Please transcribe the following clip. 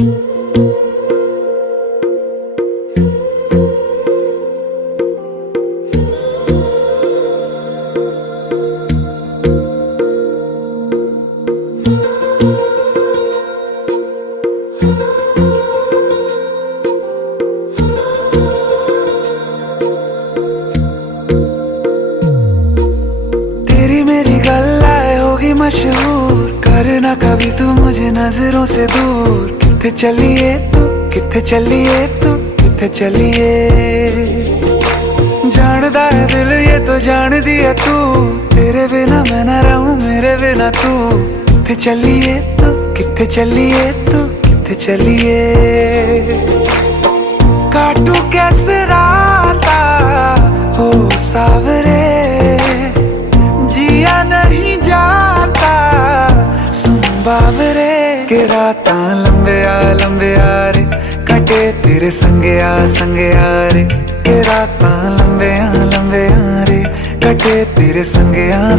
तेरी मेरी गल्लाए होगी मशहूर, करना कभी तू मुझे नजरों से दूर। किथे चलिए तू, किथे चलिए तू, किथे चलिए। जानदा है दिल ये तो जान दिया तू, तेरे बिना मैं ना रहूं मेरे बिना तू। किथे चलिए तू, किथे चलिए तू, किथे चलिए। काटू कैसे राता हो सावरे, जिया नहीं जाता सुन बावरे। के राता लंबे आ रे, कटे तेरे संगे आ रे। के राता लंबे आ रे, कटे तेरे संगे आ